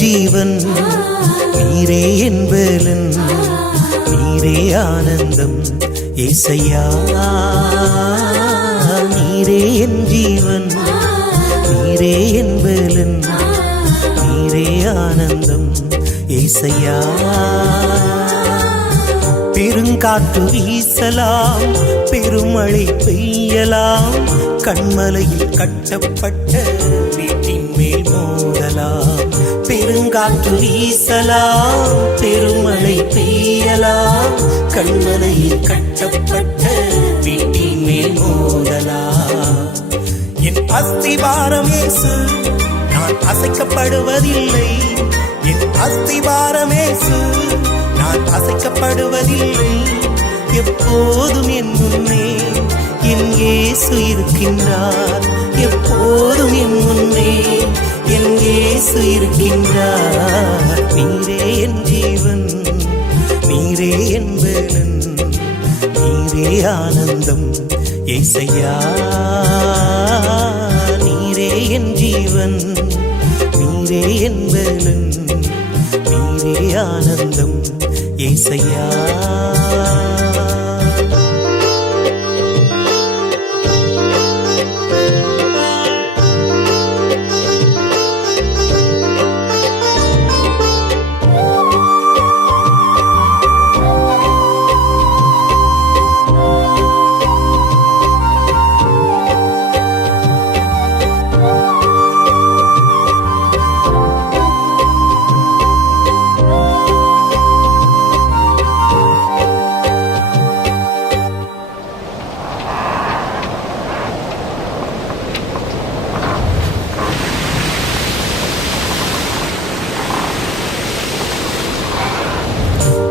ஜீவன், நீரே என் பலன், நீரே ஆனந்தம் ஏசையா. நீரே என் ஜீவன், நீரே என் பலன், நீரே ஆனந்தம் ஏசையா. பெருங்காற்று வீசலாம், பெருமழை பெய்யலாம், கண்மலையில் கட்டப்பட்ட வீட்டின் மேல் மோதலாம். பெருங்காற்று வீசலாம், பெருமழை பெய்யலாம், கண்மலையில் கட்டப்பட்ட வீட்டின் மேல் மோதலாம். என் அஸ்திவாரம் இயேசு, நான் அசைக்கப்படுவதில்லை. என் அஸ்திவாரம் இயேசு, நான் அசைக்கப்படுவதில்லை. எப்போதும் என் முன்னே என் இயேசு இருக்கின்றார். எப்போதும் என் முன்னே என் இயேசு இருக்கின்றார். நீரே என் ஜீவன், நீரே என் பலன், நீரே ஆனந்தம் ஏசையா. நீரே என் ஜீவன், நீரே என் பலன், நீரே ஆனந்தம் ஏசையா.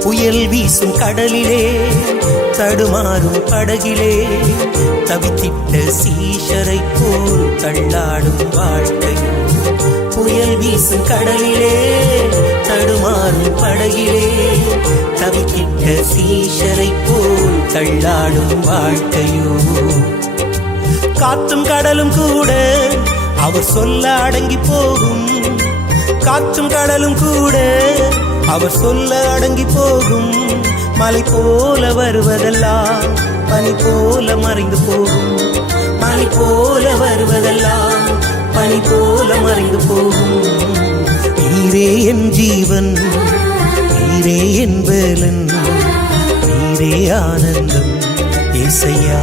புயல் வீசும் கடலிலே, தடுமாறும் படகிலே, தவித்திட்ட சீஷரை போல் தள்ளாடும் வாழ்க்கையோ. புயல் வீசும் கடலிலே, தடுமாறும் படகிலே, தவித்திட்ட சீஷரை போல் தள்ளாடும் வாழ்க்கையோ. காற்றும் கடலும் கூட அவர் சொல்ல அடங்கி போகும். காற்றும் கடலும் கூட அவர் சொல்ல அடங்கி போகும். மலை போல வருவதெல்லாம் பனி போல மறைந்து போகும். மலை போல வருவதெல்லாம் பனி போல மறைந்து போகும். நீரே என் ஜீவன், நீரே என் பலன், நீரே ஆனந்தம் ஏசையா.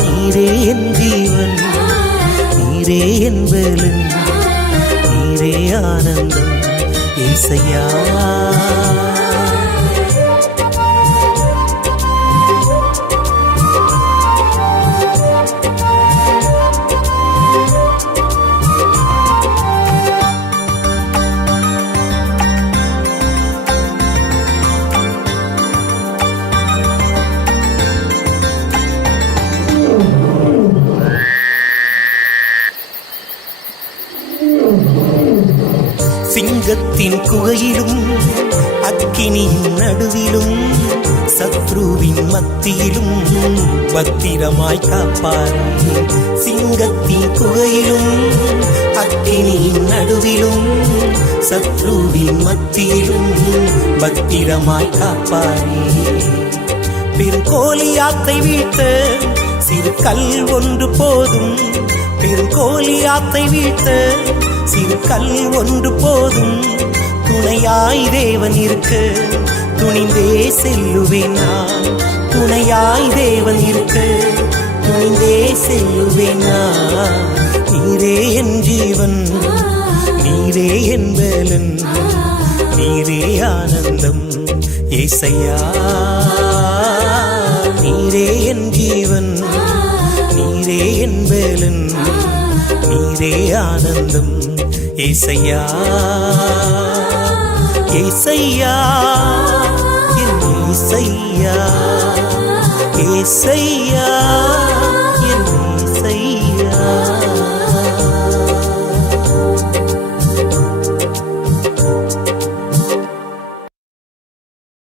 நீரே என் ஜீவன், நீரே என் பலன், நீரே ஆனந்தம் ஏசையா. சிங்கத்தின் குகையிலும் அக்கினியின் நடுவிலும் சத்ருவின் மத்தியிலும் பத்திரமாய் காப்பாரே. சிங்கத்தின் குகையிலும் அக்கினியின் நடுவிலும் சத்ருவின் மத்தியிலும் பத்திரமாய் காப்பாரே. பெருங்கோலியாத்தை வீழ்த்த சிறு கல் ஒன்று போதும். பெருங்கோலியாத்தை வீழ்த்த சிறு கல் ஒன்று போதும். துணையாய் தேவன் இருக்க துணிந்தே செல்லுவேன் நான். துணையாய் தேவன் இருக்க துணிந்தே செல்லுவேன் நான். நீரே என் ஜீவன், நீரே என் பலன், நீரே ஆனந்தம் ஏசையா. நீரே என் ஜீவன், நீரே என் பலன், நீரே ஆனந்தம் ஏசையா. ஏசையா என் ஏசையா, ஏசையா